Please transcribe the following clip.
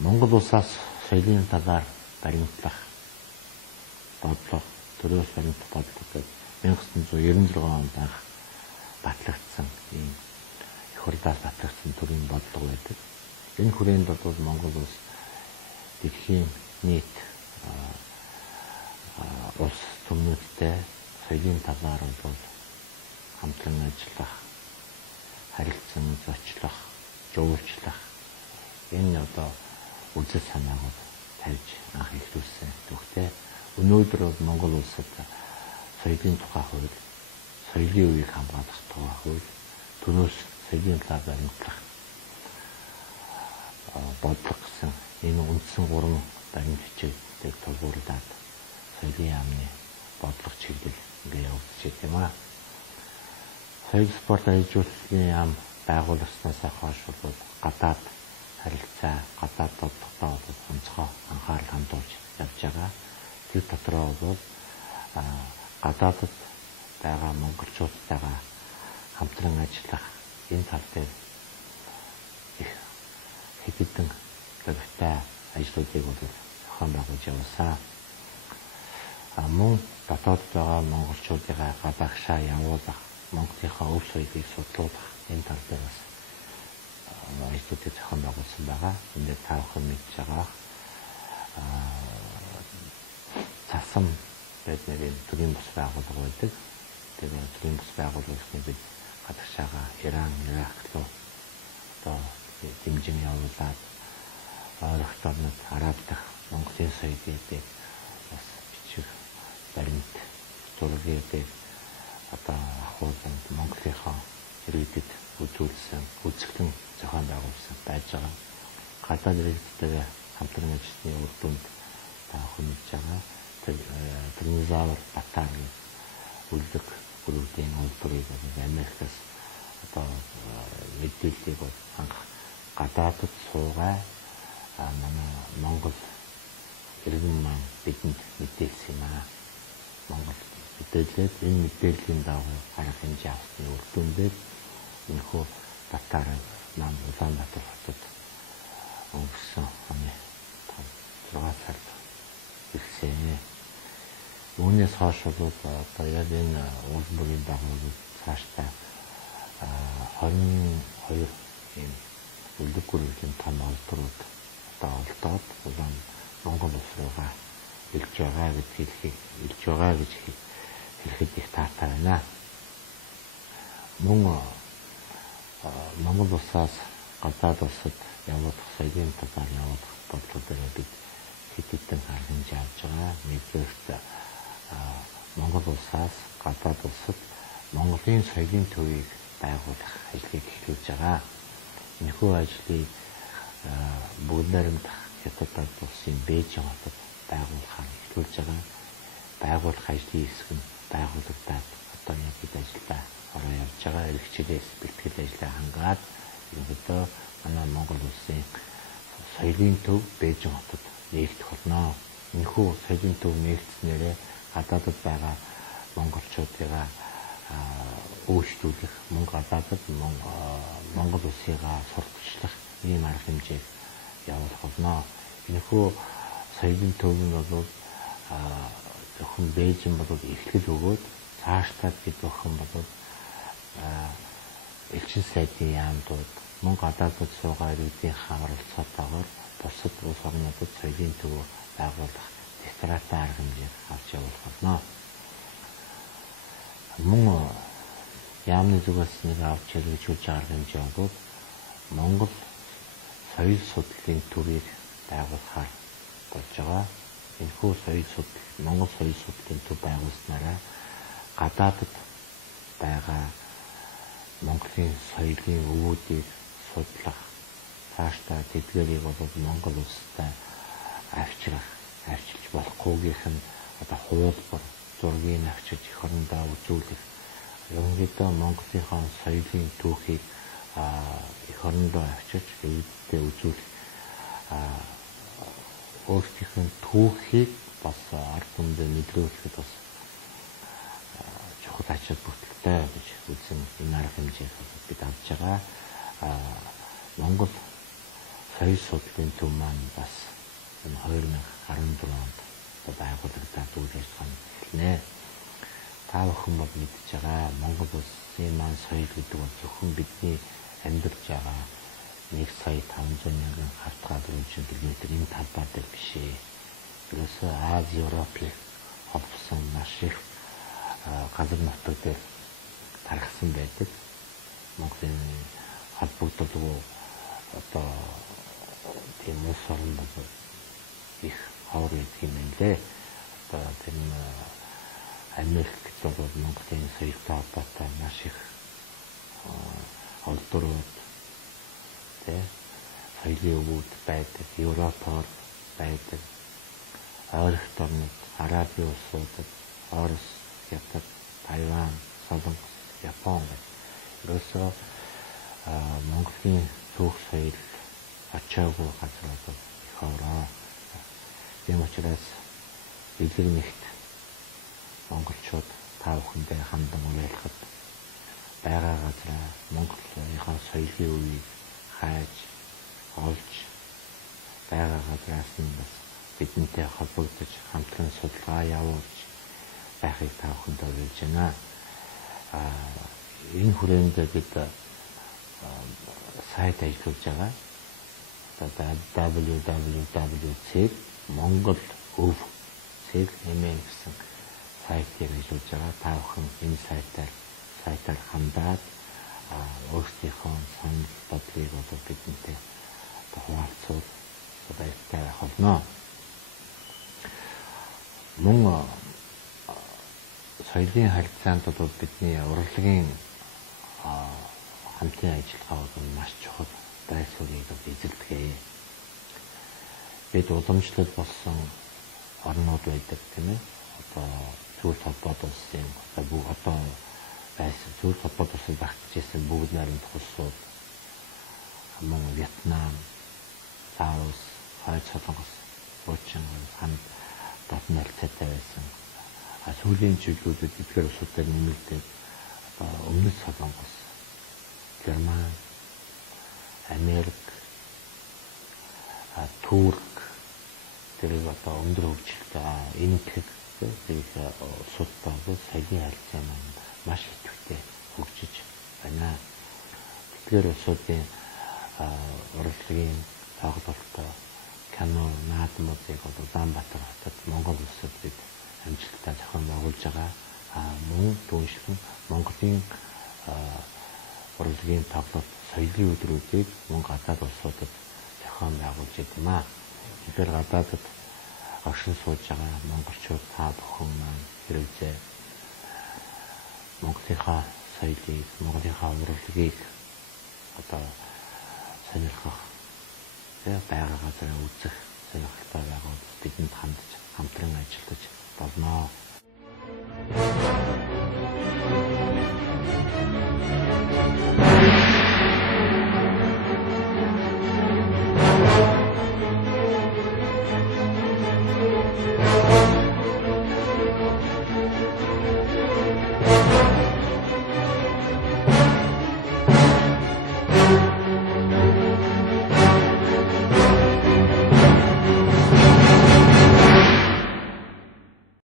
Монгол улсаас соёлын талаар баримтлах бодлого, төрөөс баримтлах бодлого гэдэг 1996 онд анх батлагдсан ийм их хурлаас батлагдсан төрлийн бодлого байдаг. Энэ хүрээнд бол Монгол улс дэлхийн нийт улс түмнүүдтэй соёлын талаар бол хамтран ажиллах, харилцан зочлох, жуулчлах энэ үзэл санааг тавьж анх эхлүүлсэн. Тэгвэл өнөөдөр Монгол улсад соёлын тухай хууль, соёлын үеийг хамгаалах тухай хууль, төрөөс соёлын талаар баримтлах бодлого гэсэн энэ үндсэн 3 баримт хичээлийг тулгуурлаад соёлын яамны бодлого чиглэл ингээ явуулж байна юм аа. Соёл спорт ажилууллын яам байгуулснаас хойш бол гадаад харилцаа, гадаад бодлоготой онцгой анхаарал хандуулж явж байгаа. Тэр дотроо бол гадаадд байгаа монголчуудтайгаа хамтран ажиллах энэ тал дээр их хэдэн төвтэй ажлуудыг бол зохион байгуулж явуулсан. Мөн дотоод байгаа монголчуудыгаа гадаагшаа явуулах, Монголынхаа өв соёлыг судлуулах энэ тал дээр бас ажлуудыг зохион байгуулсан байгаа. Энд та бүхэн мэдж байгаа цасан гэдэг нэг төрлийн бус байгууллага байдаг. Тэгээд төрлийн бус байгууллагын бид гадаашаага Иран, Ирак руу дэмжин явуулаад ойролт орнод Араб дахь Монголын соёлыг бас бичих баримт зургийг ахуулсан Монголынхаа иргэдэд үзүүлсэн, үзэсгэлэн зохион байгуулсан байж байгаа. Гадаад иргэдтэй хамтран ажилласны үр дүнд та бүхэн мэдж байгаа. Тэрнизавр Батарын үлдэх бүрүүдийн үйлдвэрийг Америкаас мэдээллийг анх гадаадд суугаа манай Монгол иргэн маань бидэнд мэдээлсэн юм аа. Монгол мэдээлээд энэ мэдээллийн дагуу арга хэмжээ авсны үр дүндээ энэхүү Батарын маань Улаанбаатар хотод өнгөрсөн оны 6 сард ирсэн. Үүнээс хойш бол яг энэ үйлдвэрийн дагуу цаашдаа 22 ийм үлдэх бүрийн том олдрууд олдоод Монгол улс руугаа ирж байгаа гэж хэлэхэд их таатай байна. Мөн Монгол улсаас гадаад улсад явуулах соёлын талаар явуулах бодлогоор бид хэдэн арга хэмжээ авч байгаа. Нэгдүгээрт Монгол улсаас гадаад улсад Монголын соёлын төвийг байгуулах ажлыг эхлүүлж байгаа. Энэхүү ажлыг бүгд найрамдах Хятад улсын Бээжин хотод байгуулахаар эхлүүлж байгаа. Байгуулах ажлын хэсэг нь байгуулагдаад одоо яг хэд ажилдаа ороо явж байгаа. Эрхчлээс бэлтгэл ажлаа хангаад ерөнхийдөө манай Монгол улсын соёлын төв Бээжин хотод нээгдэх болно. Энэхүү соёлын төв нээгдснээрээ гадаадд байгаа монголчуудыгаа өөрчлүүлэх, мөн гадаадд Монгол улсыгаа сурталчлах ийм арга хэмжээг явуулах болно. Энэхүү соёлын төв нь бол зөвхөн Бээжин бол эхлэл өгөөд цаашдаа бид охин бол элчин сайдын яамдууд мөн гадаадд суугаа иргэдийн хамралцаатайгаар бусад улс орнуудад соёлын төв байгуулах декоратив арга хэмжээг авч явуулах болно. Мөн яамны зүгээс нэг авч хэрэгжүүлж байгаа арга хэмжээ бол Монгол соёл судлалын төрийг байгуулахаар болж байгаа. Энэхүү Монгол соёл судлалын төв байгуулснараа гадаадд байгаа Монголын соёлын өвүүдийг судлах, цаашдаа тэдгээрийг бол Монгол улстай авчилж болохгүйгийнх нь хуулбар, зургийг авчирч эх орондоо үзүүлэх, ерөнхийдөө Монголынхаа соёлын түүхийг эх орондоо авчирч иргэдэд үзүүлэх, өөрсдийнх нь түүхийг бас ард түмэд мэдрүүлэхэд бас чухал ач холбогдолтой гэж үзэн энэ арга хэмжээг бид авч байгаа. Монгол соёл судлалын төв маань бас 2014 онд байгуулагдаад үйл ажиллагаа эхэлнэ. Та бүхэн бол мэдж байгаа Монгол улсын маань соёл гэдэг бол зөвхөн бидний амьдарч байгаа 1,500,000 хавтгай км энэ талбай дээр биш ээ. Ерөөсөө Ази, Европыг холбосон маш их газар нутаг дээр тархсан байдаг. Монголын холбогдолгүй тийм улс орн бол их ховор гэдэг юм лээ. Тэр нь Америкт бол Монголын соёлтой холбоотой маш их олдурууд соёлын өвүүд байдаг, Европоор байдаг, ойролт орнууд, Арабын улсуудад, Орос, Хятад, Тайван, Солонгос, Япон гэх ерөөсөө Монголын түүх соёл очоогүй газрууд их ороо. Тийм учраас эдгээр нэгт монголчууд та бүхэндээ хандан уриалахад байгаа газраа Монголынхаа соёлын үеийг хайж, олж байгаа газраас нь бас бидэнтэй холбогдож хамтран судалгаа явуулж байхыг та бүхэнд уриалж байна. Энэ хүрээнд бид сайт ажиллуулж байгаа. www.mongol.öv.mn гэсэн сайтыг ажиллуулж байгаа. Та бүхэн энэ сайтаар хандаад өөрсдийнхөө санал бодлыг бидэнтэй хуваалцвал баяртай байх болно. Мөн соёлын харилцаанд бол бидний урлагийн хамтын ажиллагаа бол маш чухал байр суурийг эзэлдэг. Бид уламжлал болсон орнууд байдаг тийм ээ. Зөвхөн холбоод улсын зөвхөн холбоод улсын багтжсэн бүгд найрамдах улсууд мөн Вьетнам, Лаос, Хойд Солонгос, Буучин ханд дотны харилцаатай байсан. Сүүлийн жилүүдэд эдгээр улсуудаар нэмэгдээд өмнөд Солонгос, Герман, Америк, Турк тэрийг өндөр хөгжилтэй энэтхэг улсуудтай соёлын харилцаа маань маш идэвхтэй хөгжиж байна. Тэдгээр улсуудын урлагийн тоглолттой кино, наадмуудыг Улаанбаатар хотод Монгол улсад бид амжилттай зохион байгуулж байгаа. Мөн түүнчлэн Монголын урлагийн тоглолт соёлын өдрүүдийг мөн гадаад улсуудад зохион байгуулж байна. Тэгэхээр гадаадд оршин сууж байгаа монголчууд та бүхэн маань хэрэгжээ Монголынхаа соёлыг, Монголынхаа урлагийг сонирхох байгаа газар үзэх сонирхолтой байгуул бидэнд хандж хамтран ажиллаж болно.